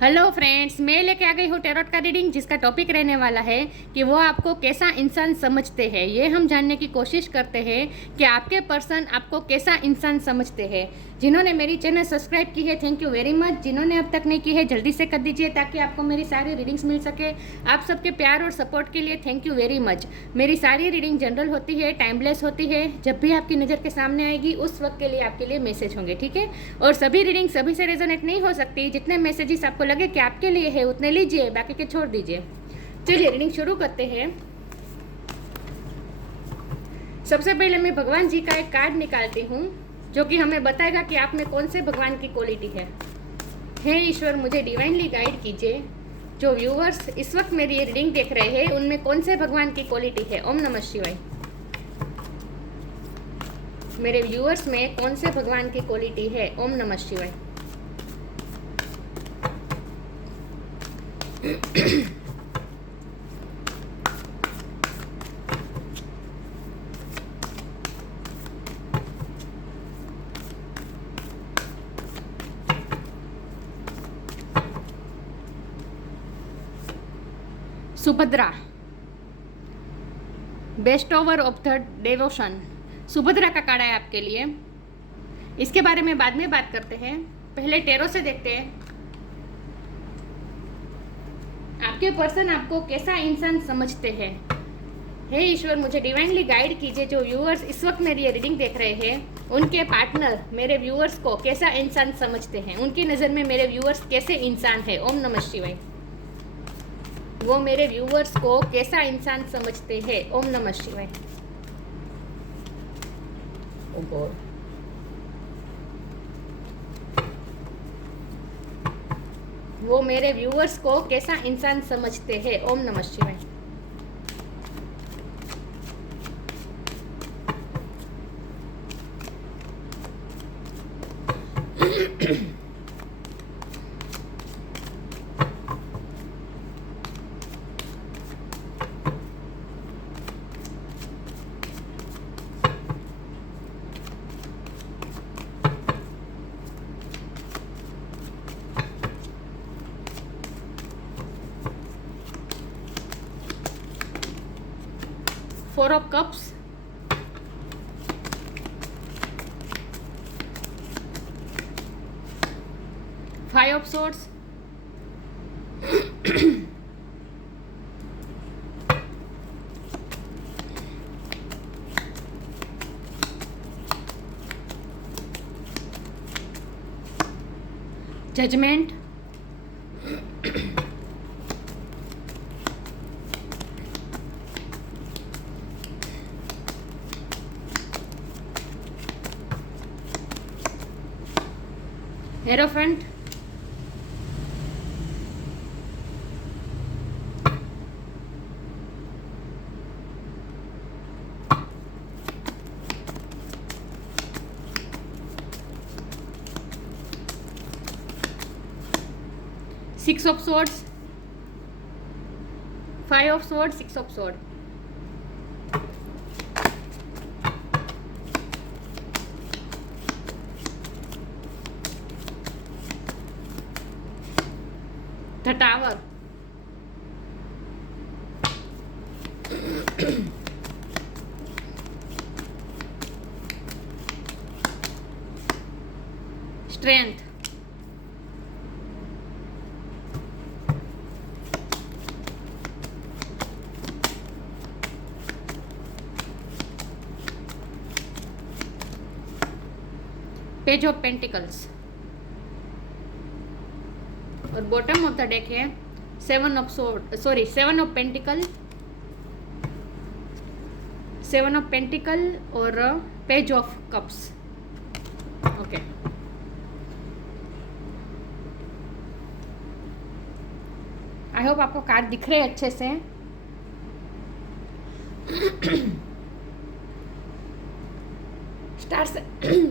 Hello friends, मैं लेके आ गई हूँ टैरोट का रीडिंग, जिसका टॉपिक रहने वाला है कि वो आपको कैसा इंसान समझते हैं। ये हम जानने की कोशिश करते हैं कि आपके पर्सन आपको कैसा इंसान समझते हैं। जिन्होंने मेरी चैनल सब्सक्राइब की है, थैंक यू वेरी मच। जिन्होंने अब तक नहीं की है, जल्दी से कर दीजिए ताकि आपको मेरी सारी रीडिंग्स मिल सके। आप सबके प्यार और सपोर्ट के लिए थैंक यू वेरी मच। मेरी सारी रीडिंग जनरल होती है, टाइमलेस होती है। जब भी आपकी नज़र के सामने आएगी उस वक्त के लिए आपके लिए मैसेज होंगे, ठीक है। और सभी रीडिंग सभी से रेजोनेट नहीं हो सकती। जितने मैसेजेस आपको लगे कि आपके लिए है उतने लीजिए, बाकी के छोड़ दीजिए। चलिए रीडिंग शुरू करते हैं। सबसे पहले मैं भगवान जी का एक कार्ड निकालती हूँ जो कि हमें बताएगा कि आप में कौन से भगवान की क्वालिटी है। हे ईश्वर, मुझे डिवाइनली गाइड कीजिए। जो व्यूअर्स इस वक्त मेरी ये रीडिंग देख रहे हैं उनमें कौन से भगवान की क्वालिटी है। ओम नमः शिवाय। मेरे व्यूअर्स में कौन से भगवान की क्वालिटी है। ओम नमः शिवाय। Subhadra, bestower of the devotion. Subhadra का कार्ड है आपके लिए। इसके बारे में बाद में बात करते हैं, पहले टैरो से देखते हैं आपके पर्सन आपको कैसा इंसान समझते हैं। हे ईश्वर, मुझे डिवाइनली गाइड कीजिए। जो व्यूअर्स इस वक्त मेरी ये रीडिंग देख रहे हैं उनके पार्टनर मेरे व्यूअर्स को कैसा इंसान समझते हैं। उनकी नज़र में मेरे व्यूअर्स कैसे इंसान है। ओम नमः शिवाय। वो मेरे व्यूअर्स को कैसा इंसान समझते हैं। ओम नमः शिवाय। ओ गॉड, वो मेरे व्यूअर्स को कैसा इंसान समझते हैं। ओम नमः शिवाय। Four of cups, five of swords, judgment, hierophant, six of swords, five of sword, six of sword, the tower, strength, page of pentacles. और बॉटम ऑफ द डेक है seven of pentacle, seven of pentacle और page of cups. Okay, I hope आपको card दिख रहे हैं अच्छे से।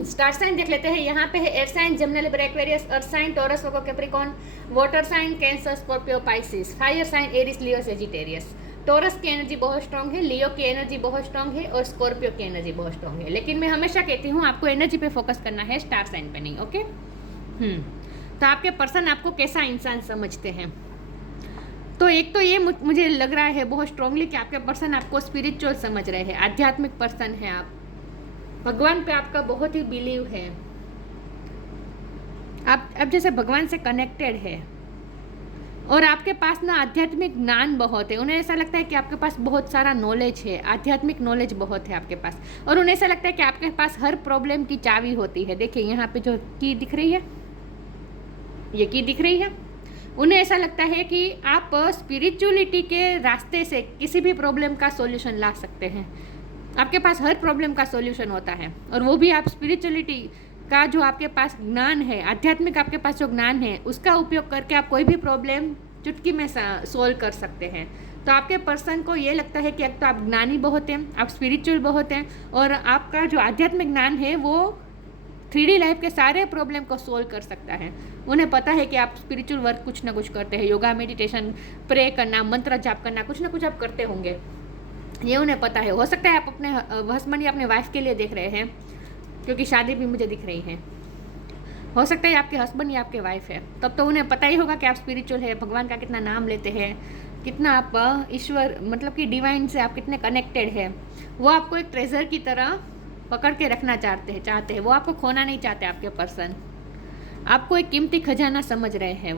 Star sign देख लेते हैं। यहाँ पे है air sign, Gemini, Libra, Aquarius, earth sign, Taurus, Virgo, Capricorn, water sign, Cancer, Scorpio, Pisces, fire sign, Aries, Leo, Sagittarius. Taurus की एनर्जी बहुत स्ट्रांग है, लियो की एनर्जी बहुत स्ट्रांग है और स्कॉर्पियो की एनर्जी बहुत स्ट्रांग है। लेकिन मैं हमेशा कहती हूँ आपको एनर्जी पे फोकस करना है, स्टार साइन पे नहीं। ओके। तो आपके पर्सन आपको कैसा इंसान समझते हैं। तो एक तो ये मुझे लग रहा है बहुत स्ट्रांगली कि आपके पर्सन आपको स्पिरिचुअल समझ रहे हैं, आध्यात्मिक पर्सन है आप, भगवान पे आपका बहुत ही बिलीव है, आप अब जैसे भगवान से कनेक्टेड है, और आपके पास ना आध्यात्मिक ज्ञान बहुत है। उन्हें ऐसा लगता है कि आपके पास बहुत सारा नॉलेज है, आध्यात्मिक नॉलेज बहुत है आपके पास, और उन्हें ऐसा लगता है कि आपके पास हर प्रॉब्लम की चाबी होती है। देखिए यहाँ पे जो की दिख रही है, ये की दिख रही है, उन्हें ऐसा लगता है कि आप स्पिरिचुअलिटी के रास्ते से किसी भी प्रॉब्लम का सॉल्यूशन ला सकते हैं। आपके पास हर प्रॉब्लम का सॉल्यूशन होता है, और वो भी आप स्पिरिचुअलिटी का जो आपके पास ज्ञान है, आध्यात्मिक आपके पास जो ज्ञान है, उसका उपयोग करके आप कोई भी प्रॉब्लम चुटकी में सोल्व कर सकते हैं। तो आपके पर्सन को ये लगता है कि एक तो आप ज्ञानी बहुत हैं, आप स्पिरिचुअल बहुत हैं, और आपका जो आध्यात्मिक ज्ञान है वो 3D लाइफ के सारे प्रॉब्लम को सोल्व कर सकता है। उन्हें पता है कि आप स्पिरिचुअल वर्क कुछ ना कुछ करते हैं, योगा, मेडिटेशन, प्रे करना, मंत्र जाप करना, कुछ ना कुछ आप करते होंगे, ये उन्हें पता है। हो सकता है आप अपने हस्बैंड या अपने वाइफ के लिए देख रहे हैं, क्योंकि शादी भी मुझे दिख रही है। हो सकता है आपके हस्बैंड या आपके वाइफ है, तब तो उन्हें पता ही होगा कि आप स्पिरिचुअल है, भगवान का कितना नाम लेते हैं, कितना आप ईश्वर मतलब कि डिवाइन से आप कितने कनेक्टेड है। वो आपको एक ट्रेजर की तरह पकड़ के रखना चाहते हैं, वो आपको खोना नहीं चाहते। आपके पर्सन आपको एक कीमती खजाना समझ रहे हैं।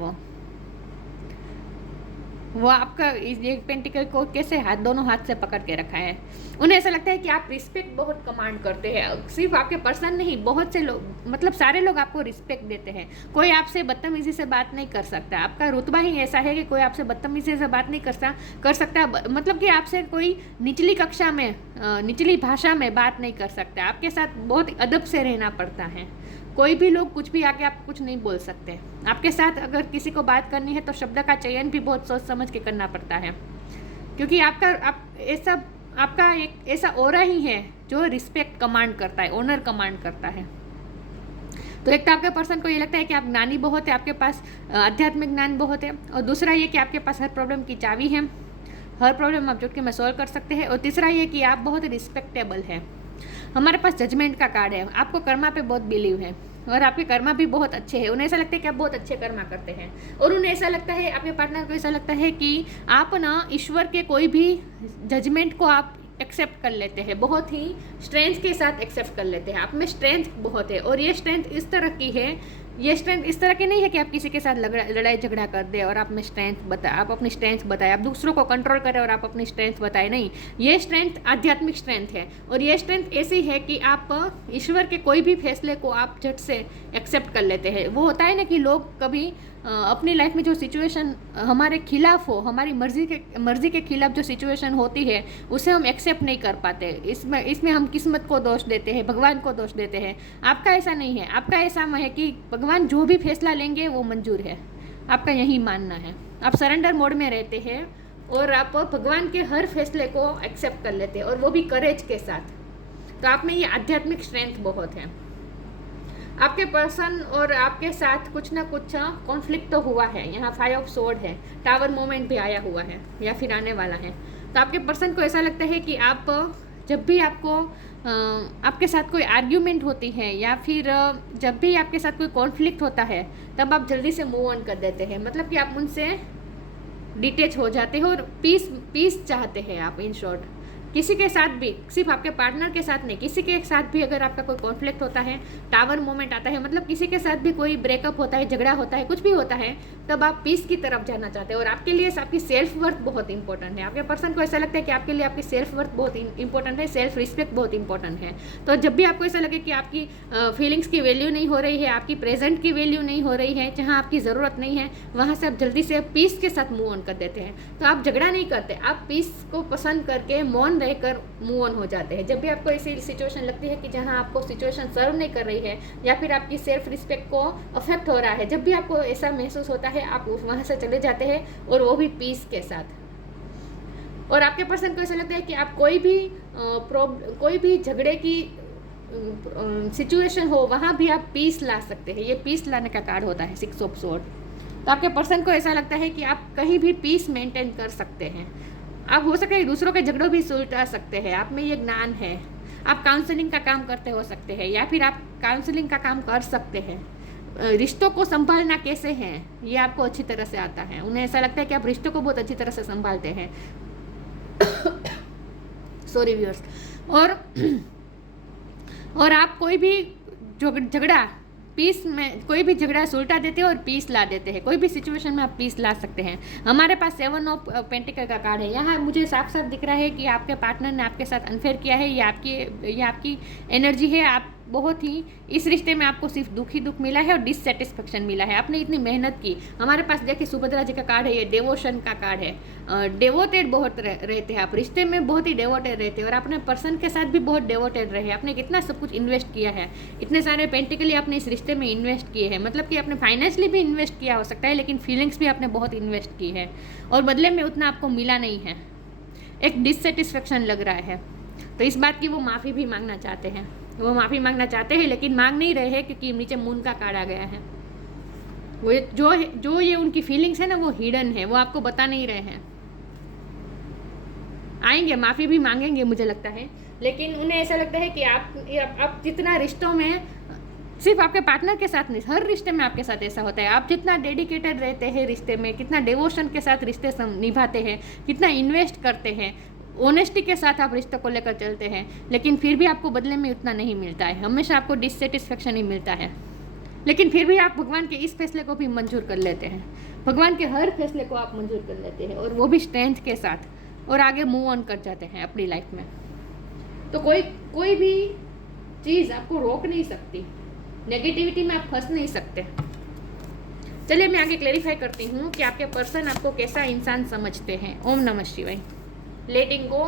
वो आपका ये पेंटिकल को कैसे दोनों हाथ से पकड़ के रखा है। उन्हें ऐसा लगता है कि आप रिस्पेक्ट बहुत कमांड करते हैं। सिर्फ आपके पर्सन नहीं, बहुत से लोग, मतलब सारे लोग आपको रिस्पेक्ट देते हैं। कोई आपसे बदतमीजी से बात नहीं कर सकता। आपका रुतबा ही ऐसा है कि कोई आपसे बदतमीजी से बात नहीं कर सकता। मतलब कि आपसे कोई निचली कक्षा में, निचली भाषा में बात नहीं कर सकता। आपके साथ बहुत अदब से रहना पड़ता है। कोई भी लोग कुछ भी आके आप कुछ नहीं बोल सकते। आपके साथ अगर किसी को बात करनी है तो शब्द का चयन भी बहुत सोच समझ के करना पड़ता है, क्योंकि आपका एक ऐसा ऑरा ही है जो रिस्पेक्ट कमांड करता है, ऑनर कमांड करता है। तो एक तो आपके पर्सन को ये लगता है कि आप ज्ञानी बहुत है, आपके पास आध्यात्मिक ज्ञान बहुत है, और दूसरा ये कि आपके पास हर प्रॉब्लम की चाबी है, हर प्रॉब्लम आप चुटकी में सॉल्व कर सकते हैं, और तीसरा ये कि आप बहुत रिस्पेक्टेबल है। हमारे पास जजमेंट का कार्ड है। आपको कर्मा पे बहुत बिलीव है, और आपके कर्मा भी बहुत अच्छे हैं। उन्हें ऐसा लगता है कि आप बहुत अच्छे कर्मा करते हैं, और उन्हें ऐसा लगता है, आपके पार्टनर को ऐसा लगता है कि आप ना ईश्वर के कोई भी जजमेंट को आप एक्सेप्ट कर लेते हैं, बहुत ही स्ट्रेंथ के साथ एक्सेप्ट कर लेते हैं। आप में स्ट्रेंथ बहुत है, और ये स्ट्रेंथ इस तरह की है, ये स्ट्रेंथ इस तरह की नहीं है कि आप किसी के साथ लड़ाई झगड़ा कर दे और आप में स्ट्रेंथ बताए, आप अपनी स्ट्रेंथ बताए, आप दूसरों को कंट्रोल करें और आप अपनी स्ट्रेंथ बताए। नहीं, ये स्ट्रेंथ आध्यात्मिक स्ट्रेंथ है, और ये स्ट्रेंथ ऐसी है कि आप ईश्वर के कोई भी फैसले को आप झट से एक्सेप्ट कर लेते हैं। वो होता है ना कि लोग कभी अपनी लाइफ में जो सिचुएशन हमारे खिलाफ हो, हमारी मर्जी के खिलाफ जो सिचुएशन होती है, उसे हम एक्सेप्ट नहीं कर पाते। इसमें हम किस्मत को दोष देते हैं, भगवान को दोष देते हैं। आपका ऐसा नहीं है। आपका ऐसा है कि भगवान जो भी फैसला लेंगे वो मंजूर है, आपका यही मानना है। आप सरेंडर मोड में रहते हैं, और आप भगवान के हर फैसले को एक्सेप्ट कर लेते हैं, और वो भी करेज के साथ। तो आप में ये आध्यात्मिक स्ट्रेंथ बहुत है। आपके पर्सन और आपके साथ कुछ ना कुछ कॉन्फ्लिक्ट तो हुआ है। यहाँ 5 ऑफ सोर्ड है, टावर मोमेंट भी आया हुआ है या फिर आने वाला है। तो आपके पर्सन को ऐसा लगता है कि आप जब भी आपके साथ कोई आर्ग्यूमेंट होती है, या फिर जब भी आपके साथ कोई कॉन्फ्लिक्ट होता है, तब आप जल्दी से मूव ऑन कर देते हैं। मतलब कि आप उनसे डिटेच हो जाते हो, और पीस चाहते हैं आप। इन शॉर्ट, किसी के साथ भी, सिर्फ आपके पार्टनर के साथ नहीं, किसी के साथ भी अगर आपका कोई कॉन्फ्लिक्ट होता है, टावर मोमेंट आता है, मतलब किसी के साथ भी कोई ब्रेकअप होता है, झगड़ा होता है, कुछ भी होता है, तब आप पीस की तरफ जाना चाहते हैं। और आपके लिए आपकी सेल्फ वर्थ बहुत इंपॉर्टेंट है। आपके पर्सन को ऐसा लगता है कि आपके लिए आपकी सेल्फ वर्थ बहुत इंपॉर्टेंट है, सेल्फ रिस्पेक्ट बहुत इंपॉर्टेंट है। तो जब भी आपको ऐसा लगे कि आपकी फीलिंग्स की वैल्यू नहीं हो रही है, आपकी प्रेजेंट की वैल्यू नहीं हो रही है, जहाँ आपकी ज़रूरत नहीं है, वहाँ से आप जल्दी से पीस के साथ मूव ऑन कर देते हैं। तो आप झगड़ा नहीं करते, आप पीस को पसंद करके मौन रहकर मूव ऑन हो जाते हैं। जब भी आपको ऐसी सिचुएशन लगती है कि जहाँ आपको सिचुएशन सर्व नहीं कर रही है, या फिर आपकी सेल्फ रिस्पेक्ट को अफेक्ट हो रहा है, जब भी आपको ऐसा महसूस होता है, आप वहाँ से चले जाते हैं, और वो भी पीस के साथ। और आपके पर्सन को ऐसा लगता है कि आप कोई भी झगड़े की सिचुएशन हो, वहाँ भी आप पीस ला सकते हैं। ये पीस लाने का कार्ड होता है 6 ऑफ सोर्ड। तो आपके पर्सन को ऐसा लगता है कि आप कहीं भी पीस मेंटेन कर सकते हैं। आप हो सके दूसरों के झगड़ों भी सुलझा सकते हैं। आप में ये ज्ञान है। आप काउंसलिंग का काम करते हो सकते हैं, या फिर आप काउंसलिंग का काम कर सकते हैं। रिश्तों को संभालना कैसे है ये आपको अच्छी तरह से आता है। उन्हें ऐसा लगता है कि आप रिश्तों को बहुत अच्छी तरह से संभालते हैं। Sorry viewers. और आप कोई भी झगड़ा पीस में, कोई भी झगड़ा सुलटा देते हैं और पीस ला देते हैं। कोई भी सिचुएशन में आप पीस ला सकते हैं। हमारे पास 7 ऑफ पेंटिकल का कार्ड है। यहाँ मुझे साफ साफ दिख रहा है कि आपके पार्टनर ने आपके साथ अनफेयर किया है। ये आपकी एनर्जी है। आप बहुत ही इस रिश्ते में आपको सिर्फ दुख ही दुख मिला है और डिससेटिस्फेक्शन मिला है। आपने इतनी मेहनत की। हमारे पास देखिए सुभद्रा जी का कार्ड है, ये डेवोशन का कार्ड है। डेवोटेड बहुत रहते हैं आप, रिश्ते में बहुत ही डेवोटेड रहते हैं और अपने पर्सन के साथ भी बहुत डेवोटेड रहे। आपने कितना सब कुछ इन्वेस्ट किया है, इतने सारे पेंटिकली आपने इस रिश्ते में इन्वेस्ट किए हैं। मतलब कि आपने फाइनेंशियली भी इन्वेस्ट किया हो सकता है, लेकिन फीलिंग्स भी आपने बहुत इन्वेस्ट की है और बदले में उतना आपको मिला नहीं है। एक डिससेटिस्फेक्शन लग रहा है। तो इस बात की वो माफ़ी भी मांगना चाहते हैं। वो माफ़ी मांगना चाहते हैं लेकिन मांग नहीं रहे हैं क्योंकि नीचे मून का कार्ड आ गया है। वो जो ये उनकी फीलिंग्स है ना, वो हिडन है, वो आपको बता नहीं रहे हैं। आएंगे, माफ़ी भी मांगेंगे मुझे लगता है, लेकिन उन्हें ऐसा लगता है कि आप जितना रिश्तों में, सिर्फ आपके पार्टनर के साथ नहीं, हर रिश्ते में आपके साथ ऐसा होता है। आप जितना डेडिकेटेड रहते हैं रिश्ते में, कितना डिवोशन के साथ रिश्ते निभाते हैं, कितना इन्वेस्ट करते हैं, ऑनेस्टी के साथ आप रिश्तों को लेकर चलते हैं, लेकिन फिर भी आपको बदले में उतना नहीं मिलता है। हमेशा आपको डिससेटिस्फेक्शन ही मिलता है। लेकिन फिर भी आप भगवान के इस फैसले को भी मंजूर कर लेते हैं। भगवान के हर फैसले को आप मंजूर कर लेते हैं और वो भी स्ट्रेंथ के साथ, और आगे मूव ऑन कर जाते हैं अपनी लाइफ में। तो कोई भी चीज़ आपको रोक नहीं सकती। नेगेटिविटी में आप फंस नहीं सकते। चलिए मैं आगे क्लेरिफाई करती हूँ कि आपके पर्सन आपको कैसा इंसान समझते हैं। ओम नमः शिवाय। लेटिंग गो,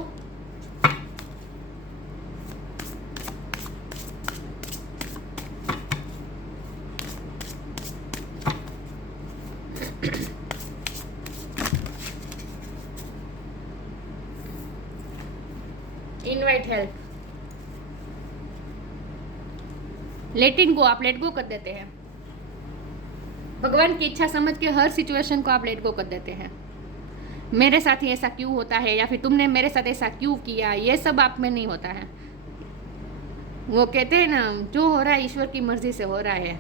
इनवाइट हेल्प, लेटिंग गो, आप लेट गो कर देते हैं। भगवान की इच्छा समझ के हर सिचुएशन को आप लेट गो कर देते हैं। मेरे साथ ही ऐसा क्यों होता है, या फिर तुमने मेरे साथ ऐसा क्यों किया, ये सब आप में नहीं होता है। वो कहते हैं ना, जो हो रहा है ईश्वर की मर्जी से हो रहा है,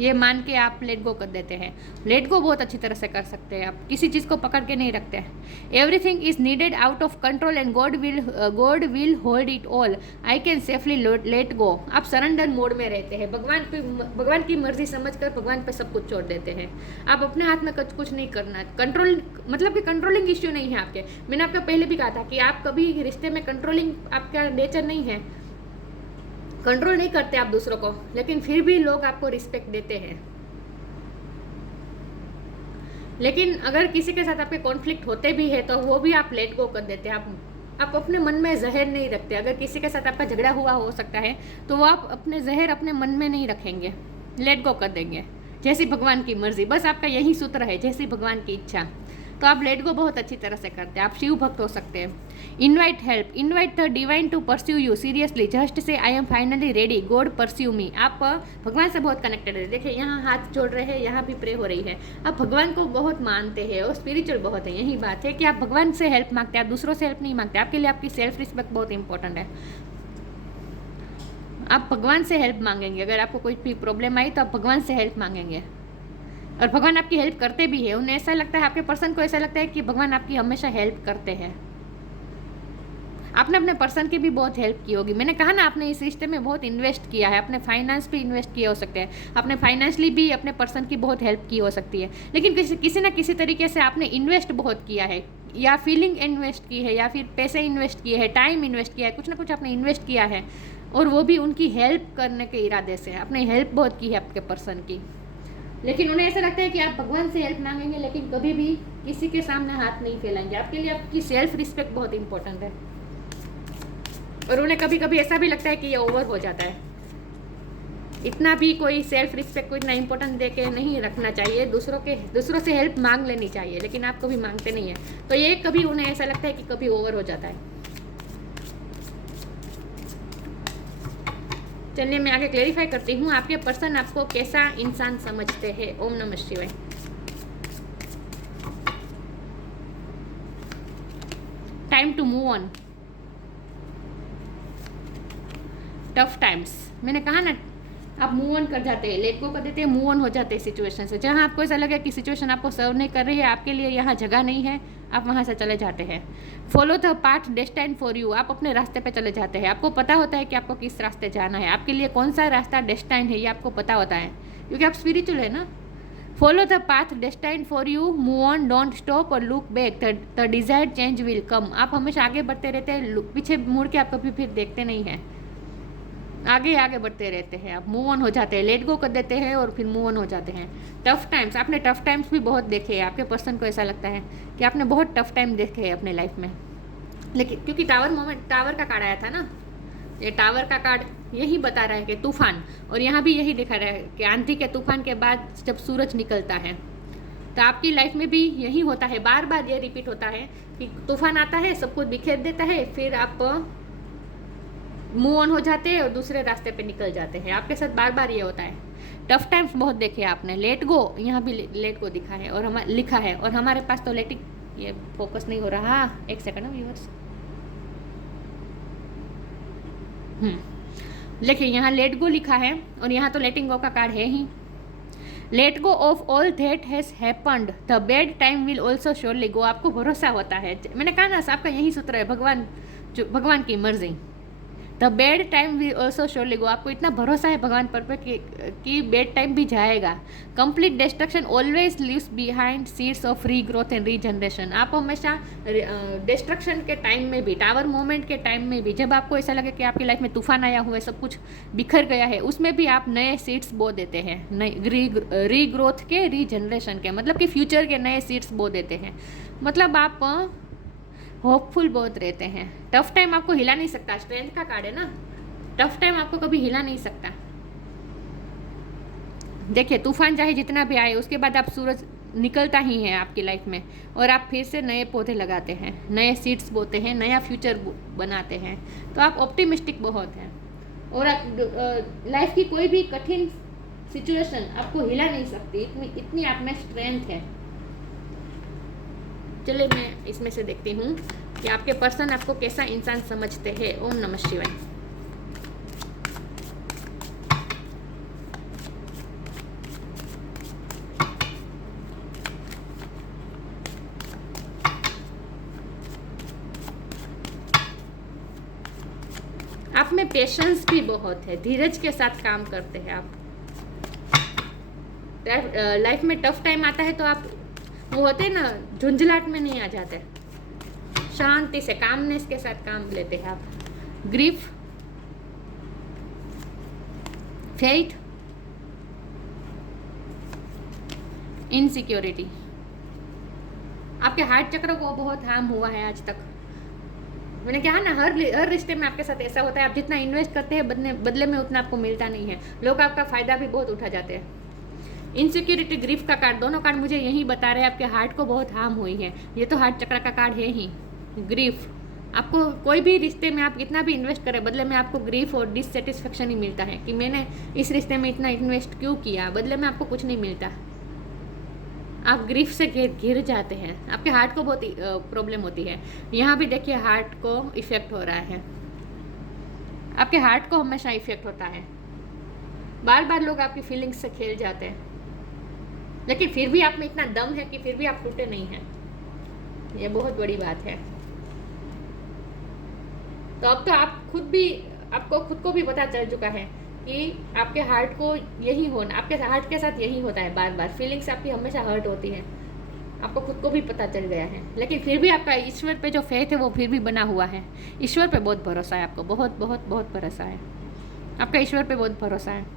ये मान के आप लेट गो कर देते हैं। लेट गो बहुत अच्छी तरह से कर सकते हैं। आप किसी चीज़ को पकड़ के नहीं रखते हैं। Everything is needed out of control and God will hold it all. I can safely let go. आप सरेंडर मोड में रहते हैं। भगवान की मर्जी समझकर भगवान पे सब कुछ छोड़ देते हैं। आप अपने हाथ में कुछ नहीं करना। कंट्रोल मतलब कि कंट्रोलिंग इश्यू नहीं है आपके। मैंने आपको पहले भी कहा था कि आप कभी रिश्ते में कंट्रोलिंग आपका नेचर नहीं है। कंट्रोल नहीं करते आप दूसरों को, लेकिन फिर भी लोग आपको रिस्पेक्ट देते हैं। लेकिन अगर किसी के साथ आपके कॉन्फ्लिक्ट होते भी है तो वो भी आप लेट गो कर देते हैं। आप अपने मन में जहर नहीं रखते। अगर किसी के साथ आपका झगड़ा हुआ हो सकता है तो वो आप अपने जहर अपने मन में नहीं रखेंगे, लेट गो कर देंगे। जैसी भगवान की मर्जी, बस आपका यही सूत्र है, जैसी भगवान की इच्छा। तो आप लेट गो बहुत अच्छी तरह से करते हैं। आप शिव भक्त हो सकते हैं। Invite help, invite the divine to pursue you seriously, just say I am finally ready, God pursue me. आप भगवान से बहुत कनेक्टेड है। देखिए यहाँ हाथ जोड़ रहे हैं, यहाँ भी प्रे हो रही है। आप भगवान को बहुत मानते हैं और स्पिरिचुअल बहुत है। यही बात है कि आप भगवान से हेल्प मांगते हैं, आप दूसरों से हेल्प नहीं मांगते। आपके लिए आपकी सेल्फ रिस्पेक्ट बहुत इंपॉर्टेंट है। आप भगवान से हेल्प मांगेंगे। अगर आपको कोई भी प्रॉब्लम आई तो आप भगवान से हेल्प मांगेंगे और भगवान आपकी हेल्प करते भी है। उन्हें ऐसा लगता है, आपके पर्सन को ऐसा लगता है कि भगवान आपकी हमेशा हेल्प करते हैं। आपने अपने पर्सन की भी बहुत हेल्प की होगी। मैंने कहा ना, आपने इस रिश्ते में बहुत इन्वेस्ट किया है। अपने फाइनेंस भी इन्वेस्ट किए हो सकते हैं। आपने फाइनेंशियली भी अपने पर्सन की बहुत हेल्प की हो सकती है। लेकिन किसी ना किसी तरीके से आपने इन्वेस्ट बहुत किया है, या फीलिंग इन्वेस्ट की है, या फिर पैसे इन्वेस्ट किए हैं, टाइम इन्वेस्ट किया है, कुछ ना कुछ आपने इन्वेस्ट किया है। और वो भी उनकी हेल्प करने के इरादे से। आपने हेल्प बहुत की है आपके पर्सन की। लेकिन उन्हें ऐसा लगता है कि आप भगवान से हेल्प मांगेंगे लेकिन कभी भी किसी के सामने हाथ नहीं फैलाएंगे। आपके लिए आपकी सेल्फ रिस्पेक्ट बहुत इंपॉर्टेंट है। और उन्हें कभी कभी ऐसा भी लगता है कि ये ओवर हो जाता है। इतना भी कोई सेल्फ रिस्पेक्ट को इतना इंपॉर्टेंट दे के नहीं रखना चाहिए। दूसरों से हेल्प मांग लेनी चाहिए, लेकिन आप कभी मांगते नहीं है। तो ये कभी उन्हें ऐसा लगता है कि कभी ओवर हो जाता है। चलिए मैं आगे क्लेरिफाई करती हूँ, आपके पर्सन आपको कैसा इंसान समझते हैं। ओम नमः शिवाय। Time to move on, tough times. मैंने कहा ना, आप मूव ऑन कर जाते हैं, लेट गो कर देते हैं, मूव ऑन हो जाते हैं सिचुएशन से। जहाँ आपको ऐसा लगे कि सिचुएशन आपको सर्व नहीं कर रही है, आपके लिए यहाँ जगह नहीं है, आप वहाँ से चले जाते हैं। Follow the path destined for you, आप अपने रास्ते पे चले जाते हैं। आपको पता होता है कि आपको किस रास्ते जाना है, आपके लिए कौन सा रास्ता डेस्टाइंड है ये आपको पता होता है, क्योंकि आप स्पिरिचुअल है ना। Follow the path destined for you, move on, don't stop और look back, the desired change will come. आप हमेशा आगे बढ़ते रहते हैं, पीछे मुड़ के आप कभी फिर देखते नहीं हैं, आगे आगे बढ़ते रहते हैं। आप मूव ऑन हो जाते हैं, लेट गो कर देते हैं और फिर मूव ऑन हो जाते हैं। टफ टाइम्स, आपने टफ टाइम्स भी बहुत देखे हैं, आपके पर्सन को ऐसा लगता है कि आपने बहुत टफ टाइम देखे हैं अपने लाइफ में। लेकिन क्योंकि टावर का कार्ड आया था ना, ये टावर का कार्ड यही बता रहा है कि तूफान, और यहाँ भी यही दिखा रहा है कि आंधी के तूफान के बाद जब सूरज निकलता है, तो आपकी लाइफ में भी यही होता है, बार बार ये रिपीट होता है कि तूफान आता है, सब कुछ बिखेर देता है, फिर आप मूव ऑन हो जाते हैं और दूसरे रास्ते पे निकल जाते हैं। आपके साथ बार बार ये होता है। टफ टाइम्स बहुत देखे आपने। लेट गो, यहाँ भी लेट गो दिखा है और लिखा है, और हमारे पास तो लेटिंग, ये फोकस नहीं हो रहा, एक सेकंड व्यूअर्स। देखिए यहाँ लेट गो लिखा है और यहाँ तो लेटिंग गो का कार्ड है ही। Let go of all that has happened, the bad time will also surely go. आपको भरोसा होता है, मैंने कहा ना आपका यही सूत्र है, भगवान की मर्जी। The bad time will also surely go, आपको इतना भरोसा है भगवान पर कि बैड टाइम भी जाएगा। Complete destruction always leaves behind seeds of regrowth and regeneration. आप हमेशा डिस्ट्रक्शन के टाइम में भी, टावर मोमेंट के टाइम में भी, जब आपको ऐसा लगे कि आपकी लाइफ में तूफान आया हुआ है, सब कुछ बिखर गया है, उसमें भी आप नए सीड्स बो देते हैं, नए रीग्रोथ के, रीजनरेशन के, मतलब कि फ्यूचर के नए सीड्स बो देते हैं। मतलब आप होपफुल बहुत रहते हैं। टफ टाइम आपको हिला नहीं सकता, स्ट्रेंथ का कार्ड है ना, टफ टाइम आपको कभी हिला नहीं सकता। देखिए तूफान चाहे जितना भी आए, उसके बाद आप सूरज निकलता ही है आपकी लाइफ में, और आप फिर से नए पौधे लगाते हैं, नए सीड्स बोते हैं, नया फ्यूचर बनाते हैं। तो आप ऑप्टिमिस्टिक बहुत हैं, और लाइफ की कोई भी कठिन सिचुएशन आपको हिला नहीं सकती, इतनी आप में स्ट्रेंथ है। चलिए मैं इसमें से देखती हूँ कि आपके पर्सन आपको कैसा इंसान समझते हैं। ओम नमः शिवाय। आप में पेशेंस भी बहुत है, धीरज के साथ काम करते हैं आप। लाइफ में टफ टाइम आता है तो आप वो होते ना, झुंझलाहट में नहीं आ जाते, शांति से, कामनेस के साथ काम लेते हैं आप। ग्रीफ, फेट, इनसिक्योरिटी, आपके हार्ट चक्र को बहुत हार्म हुआ है आज तक। मैंने कहा ना, हर रिश्ते में आपके साथ ऐसा होता है, आप जितना इन्वेस्ट करते हैं बदले में उतना आपको मिलता नहीं है, लोग आपका फायदा भी बहुत उठा जाते हैं। इनसिक्योरिटी, ग्रीफ का कार्ड, दोनों कार्ड मुझे यही बता रहे हैं आपके हार्ट को बहुत हार्म हुई है। ये तो हार्ट चक्र का कार्ड है ही। ग्रीफ, आपको कोई भी रिश्ते में आप कितना भी इन्वेस्ट करें, बदले में आपको ग्रीफ और डिससेटिस्फेक्शन ही मिलता है कि मैंने इस रिश्ते में इतना इन्वेस्ट क्यों किया, बदले में आपको कुछ नहीं मिलता। आप ग्रीफ से घिर जाते हैं, आपके हार्ट को बहुत प्रॉब्लम होती है। यहाँ भी देखिए हार्ट को इफेक्ट हो रहा है, आपके हार्ट को हमेशा इफेक्ट होता है। बार बार लोग आपकी फीलिंग्स से खेल जाते हैं, लेकिन फिर भी आप में इतना दम है कि फिर भी आप टूटे नहीं हैं, ये बहुत बड़ी बात है। तो अब तो आपको खुद को भी पता चल चुका है कि आपके हार्ट को यही होना, आपके हार्ट के साथ यही होता है, बार बार फीलिंग्स आपकी हमेशा हर्ट होती है, आपको खुद को भी पता चल गया है। लेकिन फिर भी आपका ईश्वर पे जो फेथ है वो फिर भी बना हुआ है। ईश्वर पे बहुत भरोसा है आपको, बहुत बहुत बहुत भरोसा है आपका, ईश्वर पे बहुत भरोसा है।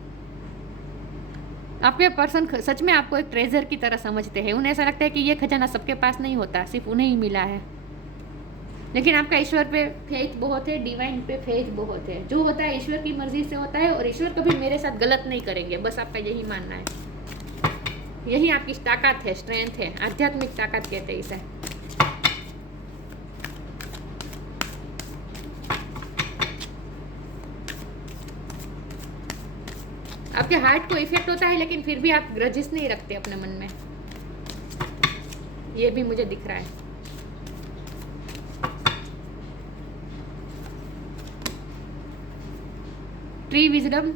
आपके पर्सन सच में आपको एक ट्रेजर की तरह समझते हैं, उन्हें ऐसा लगता है कि ये खजाना सबके पास नहीं होता, सिर्फ उन्हें ही मिला है। लेकिन आपका ईश्वर पे फेथ बहुत है, डिवाइन पे फेथ बहुत है। जो होता है ईश्वर की मर्जी से होता है, और ईश्वर कभी मेरे साथ गलत नहीं करेंगे, बस आपका यही मानना है। यही आपकी ताकत है, स्ट्रेंथ है, आध्यात्मिक ताकत कहते हैं इसे। आपके हार्ट को इफेक्ट होता है, लेकिन फिर भी आप ग्रजेस नहीं रखते अपने मन में, ये भी मुझे दिख रहा है। ट्री विजडम,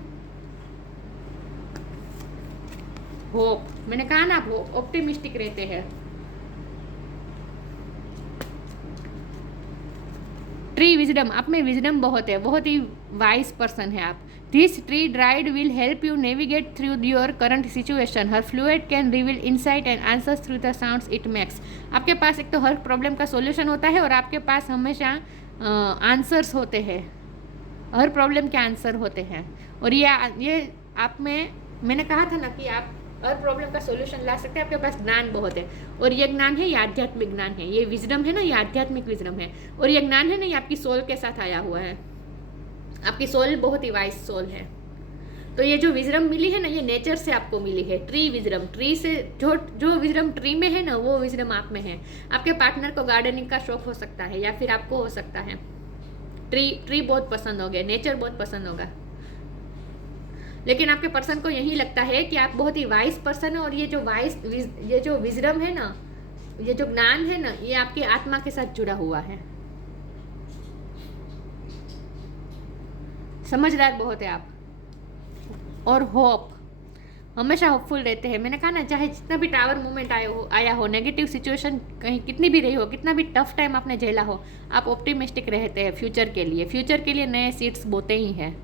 होप, मैंने कहा ना आप ऑप्टिमिस्टिक रहते हैं। ट्री विजडम, आप में विजडम बहुत है, बहुत ही वाइज पर्सन है आप। This tree dried will help you navigate through your current situation, her fluid can reveal insight and answers through the sounds it makes. आपके पास एक तो हर प्रॉब्लम का सोल्यूशन होता है और आपके पास हमेशा आंसर्स होते हैं, हर प्रॉब्लम के आंसर होते हैं। और ये आप में, मैंने कहा था ना कि आप हर प्रॉब्लम का सोल्यूशन ला सकते हैं, आपके पास ज्ञान बहुत है। और ये ज्ञान है, ये आध्यात्मिक ज्ञान है, ये विजडम है ना, ये आध्यात्मिक विजडम है। और ये ज्ञान है ना, ये आपकी सोल के साथ आया हुआ है। आपकी सोल बहुत ही वाइज सोल है। तो ये जो विजडम मिली है ना, ये नेचर से आपको मिली है, ट्री विजडम। ट्री से जो विजडम ट्री में है ना, वो विजडम आप में है। आपके पार्टनर को गार्डनिंग का शौक हो सकता है, या फिर आपको हो सकता है ट्री बहुत पसंद हो गया, नेचर बहुत पसंद होगा। लेकिन आपके पर्सन को यही लगता है कि आप बहुत ही वाइज पर्सन है, और ये जो विजडम है ना, ये जो ज्ञान है ना, ये आपकी आत्मा के साथ जुड़ा हुआ है। समझदार बहुत है आप। और होप, हमेशा होपफुल रहते हैं। मैंने कहा ना, चाहे जितना भी टावर मूवमेंट आया हो, नेगेटिव सिचुएशन कहीं कितनी भी रही हो, कितना भी टफ टाइम आपने झेला हो, आप ऑप्टिमिस्टिक रहते हैं फ्यूचर के लिए। फ्यूचर के लिए नए सीड्स बोते ही हैं।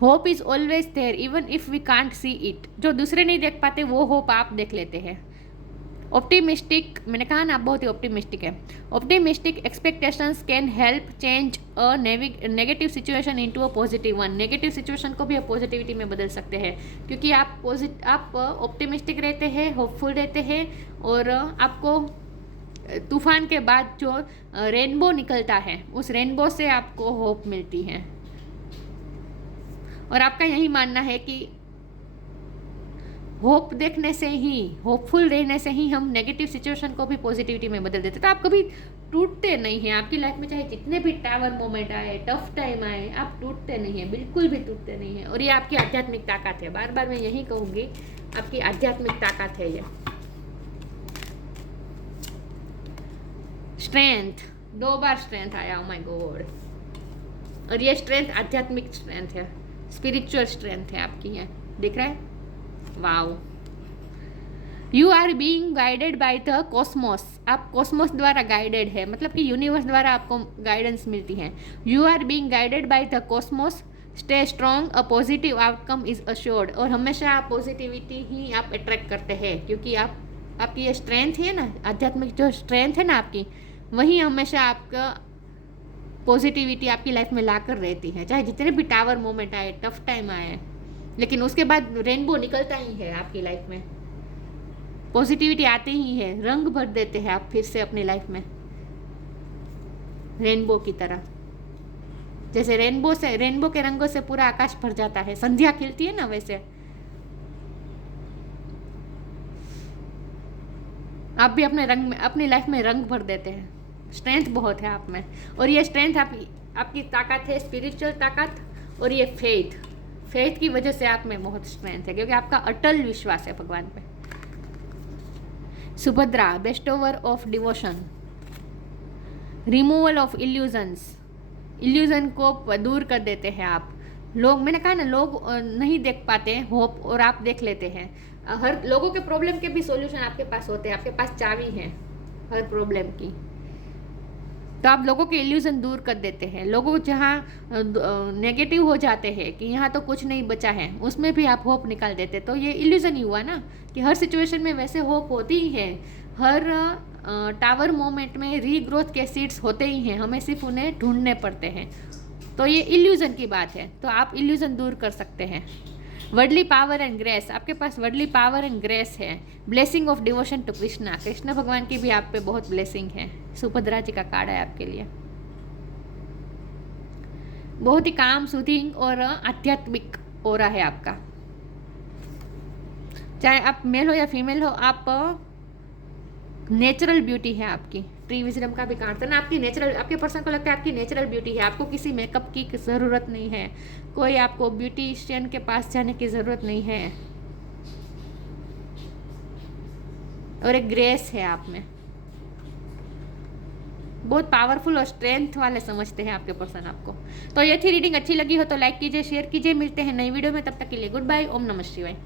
Hope is always there even if we can't see it. जो दूसरे नहीं देख पाते वो होप आप देख लेते हैं। ऑप्टिमिस्टिक, मैंने कहा ना आप बहुत ही ऑप्टिमिस्टिक है। Optimistic expectations can help change a negative situation into a positive one. Negative situation को भी आप पॉजिटिविटी में बदल सकते हैं, क्योंकि आप ऑप्टिमिस्टिक रहते हैं, होपफुल रहते हैं। और आपको तूफान के बाद जो रेनबो निकलता है, उस रेनबो से आपको होप मिलती है। और आपका यही मानना है कि होप देखने से ही, होपफुल रहने से ही हम नेगेटिव सिचुएशन को भी पॉजिटिविटी में बदल देते। तो आप कभी टूटते नहीं हैं आपकी लाइफ में, चाहे जितने भी टावर मोमेंट आए, टफ टाइम आए, आप टूटते नहीं हैं, बिल्कुल भी टूटते नहीं हैं। और ये आपकी आध्यात्मिक ताकत है। बार बार मैं यही कहूँगी, आपकी आध्यात्मिक ताकत है ये। स्ट्रेंथ, 2 बार स्ट्रेंथ आया, ओ माय गॉड। और ये स्ट्रेंथ आध्यात्मिक स्ट्रेंथ है, स्पिरिचुअल स्ट्रेंथ है आपकी, है दिख रहा है। Wow, you are being guided by the cosmos. आप कॉस्मोस द्वारा गाइडेड है, मतलब कि यूनिवर्स द्वारा आपको गाइडेंस मिलती है। You are being guided by the cosmos, stay strong, a positive outcome is assured. और हमेशा आप पॉजिटिविटी ही आप अट्रैक्ट करते हैं, क्योंकि आपकी ये स्ट्रेंथ है ना, आध्यात्मिक जो स्ट्रेंथ है ना आपकी, वही हमेशा आपका पॉजिटिविटी आपकी लाइफ में ला कर रहती है। चाहे जितने भी टावर मोमेंट आए, टफ टाइम आए, लेकिन उसके बाद रेनबो निकलता ही है आपकी लाइफ में। पॉजिटिविटी आते ही है, रंग भर देते हैं आप फिर से अपनी लाइफ में, रेनबो की तरह। जैसे रेनबो के रंगों से पूरा आकाश भर जाता है, संध्या खिलती है ना, वैसे आप भी अपनी लाइफ में रंग भर देते हैं। स्ट्रेंथ बहुत है आप में, और ये स्ट्रेंथ आपकी ताकत है, स्पिरिचुअल ताकत। और ये फेथ की वजह से आप में बहुत स्ट्रेंथ है, क्योंकि आपका अटल विश्वास है भगवान पे। Subhadra, bestower of devotion, removal of illusion को दूर कर देते हैं आप। लोग, मैंने कहा ना, लोग नहीं देख पाते होप, और आप देख लेते हैं। हर लोगों के प्रॉब्लम के भी सॉल्यूशन आपके पास होते हैं, आपके पास चाबी है हर प्रॉब्लम की। तो आप लोगों के इल्यूजन दूर कर देते हैं। लोगों जहाँ नेगेटिव हो जाते हैं कि यहाँ तो कुछ नहीं बचा है, उसमें भी आप होप निकाल देते। तो ये इल्यूजन ही हुआ ना, कि हर सिचुएशन में वैसे होप होती ही है। हर टावर मोमेंट में रीग्रोथ के सीड्स होते ही हैं, हमें सिर्फ उन्हें ढूंढने पड़ते हैं। तो ये इल्यूजन की बात है, तो आप इल्यूजन दूर कर सकते हैं। वर्डली पावर एंड ग्रेस, आपके पास वर्डली पावर एंड ग्रेस है। Blessing of devotion to Krishna, Krishna भगवान की भी आप पे बहुत ब्लेसिंग है। सुभद्रा जी का कार्ड है आपके लिए। बहुत ही काम, सूथिंग और आध्यात्मिक ओरा है आपका। चाहे आप मेल हो या फीमेल हो, आप नेचुरल ब्यूटी है आपकी। ट्री विजडम का भी कार्ड था ना, आपकी नेचुरल, आपके पर्सन को लगता है आपकी नेचुरल ब्यूटी है। आपको किसी मेकअप की ज़रूरत नहीं है, कोई आपको ब्यूटिशियन के पास जाने की ज़रूरत नहीं है। और एक ग्रेस है आप में, बहुत पावरफुल और स्ट्रेंथ वाले समझते हैं आपके पर्सन आपको। तो ये थी रीडिंग, अच्छी लगी हो तो लाइक कीजिए, शेयर कीजिए। मिलते हैं नई वीडियो में, तब तक के लिए गुड बाय, ओम नमः शिवाय।